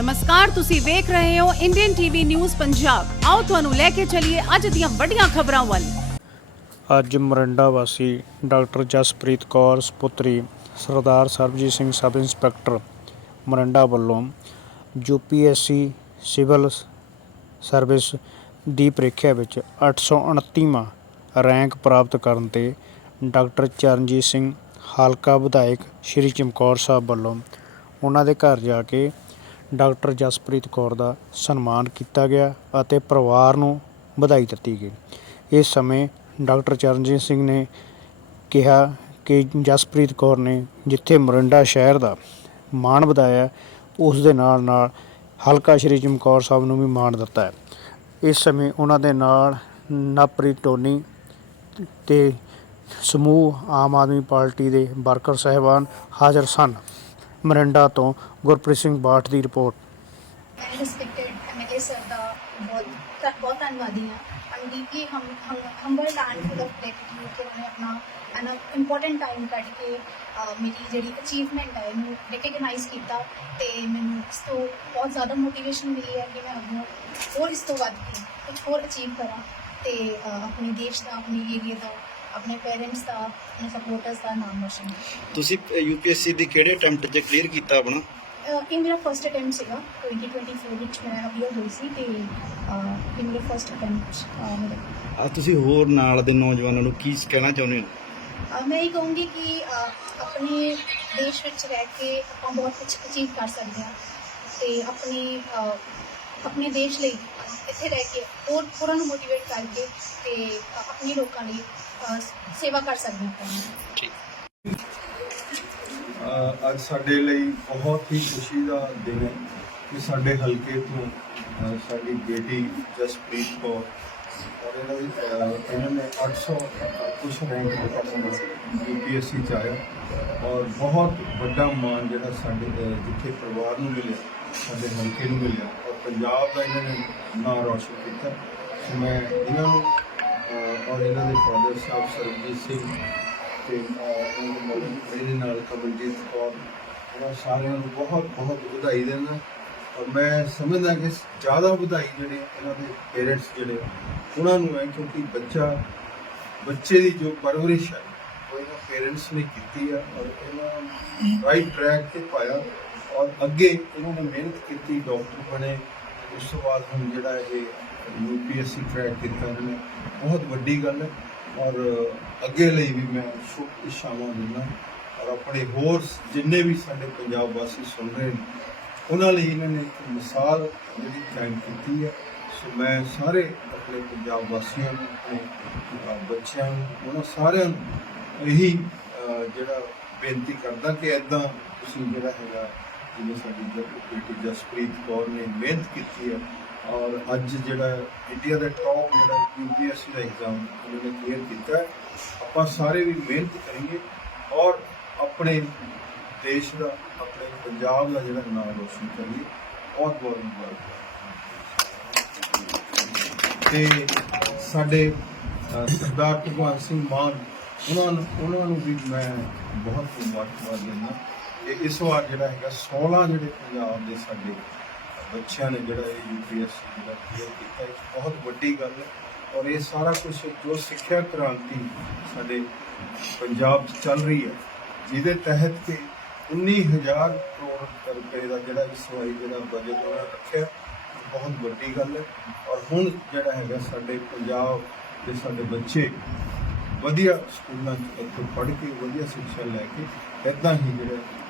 ਨਮਸਕਾਰ, ਤੁਸੀਂ ਵੇਖ ਰਹੇ ਹੋ ਇੰਡੀਅਨ ਟੀਵੀ ਨਿਊਜ਼ ਪੰਜਾਬ ਆਓ ਤੁਹਾਨੂੰ ਲੈ ਕੇ ਚੱਲੀਏ ਅੱਜ ਦੀਆਂ ਵੱਡੀਆਂ ਖਬਰਾਂ ਵੱਲ। ਅੱਜ ਮਰੰਡਾ ਵਾਸੀ ਡਾਕਟਰ ਜਸਪ੍ਰੀਤ ਕੌਰ, ਸੁਪੁੱਤਰੀ ਸਰਦਾਰ ਸਰਬਜੀਤ ਸਿੰਘ, ਸਬ ਇੰਸਪੈਕਟਰ ਮੋਰਿੰਡਾ ਵੱਲੋਂ ਯੂਪੀਐਸਸੀ ਸਿਵਲ ਸਰਵਿਸ ਦੀ ਪ੍ਰੀਖਿਆ ਵਿੱਚ 829ਵਾਂ ਰੈਂਕ ਪ੍ਰਾਪਤ ਕਰਨ ਤੇ ਡਾਕਟਰ ਚਰਨਜੀਤ ਸਿੰਘ, ਹਲਕਾ ਵਿਧਾਇਕ ਸ਼੍ਰੀ ਚਮਕੌਰ ਸਾਹਿਬ ਵੱਲੋਂ ਉਹਨਾਂ ਦੇ ਘਰ ਜਾ ਕੇ ਡਾਕਟਰ ਜਸਪ੍ਰੀਤ ਕੌਰ ਦਾ ਸਨਮਾਨ ਕੀਤਾ ਗਿਆ ਅਤੇ ਪਰਿਵਾਰ ਨੂੰ ਵਧਾਈ ਦਿੱਤੀ ਗਈ। ਇਸ ਸਮੇਂ ਡਾਕਟਰ ਚਰਨਜੀਤ ਸਿੰਘ ਨੇ ਕਿਹਾ ਕਿ ਜਸਪ੍ਰੀਤ ਕੌਰ ਨੇ ਜਿੱਥੇ ਮੋਰਿੰਡਾ ਸ਼ਹਿਰ ਦਾ ਮਾਣ ਵਧਾਇਆ, ਉਸ ਦੇ ਨਾਲ ਨਾਲ ਹਲਕਾ ਸ਼੍ਰੀ ਚਮਕੌਰ ਸਾਹਿਬ ਨੂੰ ਵੀ ਮਾਣ ਦਿੱਤਾ ਹੈ। ਇਸ ਸਮੇਂ ਉਹਨਾਂ ਦੇ ਨਾਲ ਨਵਪ੍ਰੀਤ ਟੋਨੀ ਤੇ ਸਮੂਹ ਆਮ ਆਦਮੀ ਪਾਰਟੀ ਦੇ ਵਰਕਰ ਸਹਿਬਾਨ ਹਾਜ਼ਰ ਸਨ। ਮਰਿੰਡਾ ਤੋਂ ਗੁਰਪ੍ਰੀਤ ਸਿੰਘ ਬਾਠ ਦੀ ਰਿਪੋਰਟ। ਰਿਸਪੈਕਟਡ ਐਮਐਲਏ ਸਰ ਦਾ ਬਹੁਤ ਬਹੁਤ ਧੰਨਵਾਦੀ ਹਾਂ। I'm deeply hmm humbled and full of gratitude ਕਿ ਉਹਨੇ ਆਪਣਾ ਐਨ ਇੰਪੋਰਟੈਂਟ ਟਾਈਮ ਕੱਢ ਕੇ ਮੇਰੀ ਜਿਹੜੀ ਅਚੀਵਮੈਂਟ ਹੈ ਇਹਨੂੰ ਰਿਕਗਨਾਈਜ਼ ਕੀਤਾ ਤੇ ਮੈਨੂੰ ਇਸ ਤੋਂ ਬਹੁਤ ਜ਼ਿਆਦਾ ਮੋਟੀਵੇਸ਼ਨ ਮਿਲੀ ਹੈ ਕਿ ਮੈਂ ਅੱਗੋਂ ਹੋਰ ਇਸ ਤੋਂ ਵੱਧ ਕੇ ਕੁਝ ਹੋਰ ਅਚੀਵ ਕਰਾਂ ਤੇ ਆਪਣੇ ਦੇਸ਼ ਦਾ, ਆਪਣੇ ਏਰੀਆ ਦਾ ਆਪਣੇ ਪੇਰੈਂਟਸ ਦਾ ਆਪਣੇ ਸਪੋਰਟਰਸ ਦਾ ਨਾਮ ਰੋਸ਼ਨ ਤੁਸੀਂ ਯੂਪੀਐਸਸੀ ਦੀ ਕਿਹੜੇ ਅਟੈਂਪਟ 'ਚ ਕਲੀਅਰ ਕੀਤਾ ਆਪਣਾ? ਇਹ ਮੇਰਾ ਫਰਸਟ ਅਟੈਂਪਟ ਸੀਗਾ 2024 ਵਿੱਚ ਮੈਂ ਅਪੀਅਰ ਹੋਈ ਸੀ ਤੇ ਇਹ ਮੇਰਾ ਫਰਸਟ ਅਟੈਂਪਟ ਆ ਤੁਸੀਂ ਹੋਰ ਨਾਲ ਦੇ ਨੌਜਵਾਨਾਂ ਨੂੰ ਕੀ ਕਹਿਣਾ ਚਾਹੁੰਦੇ ਹੋ? ਮੈਂ ਇਹ ਕਹੂੰਗੀ ਕਿ ਆਪਣੇ ਦੇਸ਼ ਵਿੱਚ ਰਹਿ ਕੇ ਆਪਾਂ ਬਹੁਤ ਕੁਝ ਅਚੀਵ ਕਰ ਸਕਦੇ ਹਾਂ। ਤੇ ਆਪਣੇ ਆਪਣੇ ਦੇਸ਼ ਲਈ ਇੱਥੇ ਰਹਿ ਕੇ ਹੋਰ ਹੋਰਾਂ ਨੂੰ ਮੋਟੀਵੇਟ ਕਰਕੇ ਤੇ ਆਪਣੇ ਲੋਕਾਂ ਲਈ ਅਹ ਸੇਵਾ ਕਰ ਸਕਦੇ ਹਾਂ ਆਪਾਂ। ਅ, ਅੱਜ ਸਾਡੇ ਲਈ ਬਹੁਤ ਹੀ ਖੁਸ਼ੀ ਦਾ ਦਿਨ ਹੈ ਕਿ ਸਾਡੇ ਹਲਕੇ ਤੋਂ ਅ, ਸਾਡੀ ਬੇਟੀ ਜਸਪ੍ਰੀਤ ਕੌਰ ਔਰ ਇਹਨਾਂ ਦੀ ਅ, ਇਹਨਾਂ ਨੇ 800 ਕੁਛ ਰੈਂਕ ਆਪਣਾ ਯੂਪੀਐਸਸੀ ਚ ਆਇਆ ਔਰ ਬਹੁਤ ਵੱਡਾ ਮਾਣ ਜਿਹੜਾ ਸਾਡੇ ਅ, ਜਿੱਥੇ ਪਰਿਵਾਰ ਨੂੰ ਮਿਲਿਆ ਸਾਡੇ ਹਲਕੇ ਨੂੰ ਮਿਲਿਆ। ਪੰਜਾਬ ਦਾ ਇਹਨਾਂ ਨੇ ਨਾਮ ਰੌਸ਼ਨ ਕੀਤਾ। ਸੋ ਮੈਂ ਇਹਨਾਂ ਨੂੰ ਔਰ ਇਹਨਾਂ ਦੇ ਫਾਦਰ ਸਾਹਿਬ ਸਰਬਜੀਤ ਸਿੰਘ ਤੇ ਅਹ, ਮੇਰੇ ਨਾਲ ਕਮਲਜੀਤ ਕੌਰ ਉਹਨਾਂ ਸਾਰਿਆਂ ਨੂੰ ਬਹੁਤ ਬਹੁਤ ਵਧਾਈ ਦਿੰਦਾ। ਔਰ ਮੈਂ ਸਮਝਦਾ ਕਿ ਜ਼ਿਆਦਾ ਵਧਾਈ ਜਿਹੜੇ ਇਹਨਾਂ ਦੇ ਪੇਰੈਂਟਸ ਜਿਹੜੇ ਉਹਨਾਂ ਨੂੰ ਹੈ ਕਿਉਂਕਿ ਬੱਚਾ ਬੱਚੇ ਦੀ ਜੋ ਪਰਵਰਿਸ਼ ਹੈ ਉਹ ਇਹਨਾਂ ਪੇਰੈਂਟਸ ਨੇ ਕੀਤੀ ਆ। ਔਰ ਇਹਨਾਂ ਰਾਈਟ ਟਰੈਕ ਤੇ ਪਾਇਆ। ਔਰ ਅੱਗੇ ਇਹਨਾਂ ਨੇ ਮਿਹਨਤ ਕੀਤੀ ਡਾਕਟਰ ਬਣੇ। ਉਸ ਤੋਂ ਬਾਅਦ ਹੁਣ ਜਿਹੜਾ ਇਹ ਯੂਪੀਐਸਸੀ ਟਰੈਕ ਕੀਤਾ ਇਹਨਾਂ ਨੇ ਬਹੁਤ ਵੱਡੀ ਗੱਲ ਹੈ। ਔਰ ਅੱਗੇ ਲਈ ਵੀ ਮੈਂ ਸ਼ੁਭ ਇਸ਼ਾਵਾਂ ਦਿੰਦਾ ਔਰ ਆਪਣੇ ਹੋਰ ਜਿੰਨੇ ਵੀ ਸਾਡੇ ਪੰਜਾਬ ਵਾਸੀ ਸੁਣ ਰਹੇ ਨੇ ਉਹਨਾਂ ਲਈ ਇਹਨਾਂ ਨੇ ਇੱਕ ਮਿਸਾਲ ਜਿਹੜੀ ਕਾਇਮ ਕੀਤੀ ਹੈ। ਸੋ ਮੈਂ ਸਾਰੇ ਆਪਣੇ ਪੰਜਾਬ ਵਾਸੀਆਂ ਨੂੰ ਆਪਣੇ ਅਹ, ਬੱਚਿਆਂ ਨੂੰ ਉਹਨਾਂ ਸਾਰਿਆਂ ਨੂੰ ਇਹੀ ਜਿਹੜਾ ਬੇਨਤੀ ਕਰਦਾ ਕਿ ਐਦਾਂ ਤੁਸੀਂ ਜਿਹੜਾ ਹੈਗਾ ਜਿਵੇਂ ਸਾਡੀ ਬੇਟੀ ਜਸਪ੍ਰੀਤ ਕੌਰ ਨੇ ਮਿਹਨਤ ਕੀਤੀ ਹੈ ਔਰ ਅੱਜ ਜਿਹੜਾ ਇੰਡੀਆ ਦਾ ਟੌਪ ਜਿਹੜਾ ਯੂਪੀਐਸਸੀ ਦਾ ਐਗਜ਼ਾਮ ਉਹਨਾਂ ਨੇ ਕਲੀਅਰ ਕੀਤਾ ਹੈ। ਆਪਾਂ ਸਾਰੇ ਵੀ ਮਿਹਨਤ ਕਰੀਏ ਔਰ ਆਪਣੇ ਦੇਸ਼ ਦਾ, ਆਪਣੇ ਪੰਜਾਬ ਦਾ ਜਿਹੜਾ ਨਾਮ ਰੋਸ਼ਨ ਕਰੀਏ। ਬਹੁਤ ਬਹੁਤ ਮੁਬਾਰਕ। ਤੇ ਸਾਡੇ ਸਰਦਾਰ ਭਗਵੰਤ ਸਿੰਘ ਮਾਨ, ਉਹਨਾਂ ਨੂੰ ਉਹਨਾਂ ਨੂੰ ਵੀ ਮੈਂ ਬਹੁਤ ਮੁਬਾਰਕਬਾਦ ਦਿੰਦਾ। ਕਿ ਇਸ ਵਾਰ ਜਿਹੜਾ ਹੈਗਾ 16 ਜਿਹੜੇ ਪੰਜਾਬ ਦੇ ਸਾਡੇ ਬੱਚਿਆਂ ਨੇ ਜਿਹੜਾ ਇਹ ਯੂਪੀਐਸਸੀ ਜਿਹੜਾ ਕਲੀਅਰ ਕੀਤਾ, ਇਹ ਬਹੁਤ ਵੱਡੀ ਗੱਲ ਹੈ। ਔਰ ਇਹ ਸਾਰਾ ਕੁਝ ਜੋ ਸਿੱਖਿਆ ਕ੍ਰਾਂਤੀ ਸਾਡੇ ਪੰਜਾਬ 'ਚ ਚੱਲ ਰਹੀ ਹੈ, ਜਿਹਦੇ ਤਹਿਤ ਕਿ 19000 ਕਰੋੜ ਰੁਪਏ ਦਾ ਜਿਹੜਾ ਇਸ ਵਾਰੀ ਜਿਹੜਾ ਬਜਟ ਉਹਨਾਂ ਰੱਖਿਆ ਬਹੁਤ ਵੱਡੀ ਗੱਲ ਹੈ। ਔਰ ਹੁਣ ਜਿਹੜਾ ਹੈਗਾ ਸਾਡੇ ਪੰਜਾਬ ਦੇ ਸਾਡੇ ਬੱਚੇ ਵਧੀਆ ਸਕੂਲਾਂ 'ਚ ਇੱਥੇ ਪੜ੍ਹ ਕੇ, ਵਧੀਆ ਸਿੱਖਿਆ ਲੈ ਕੇ, ਇਦਾਂ ਹੀ ਜਿਹੜਾ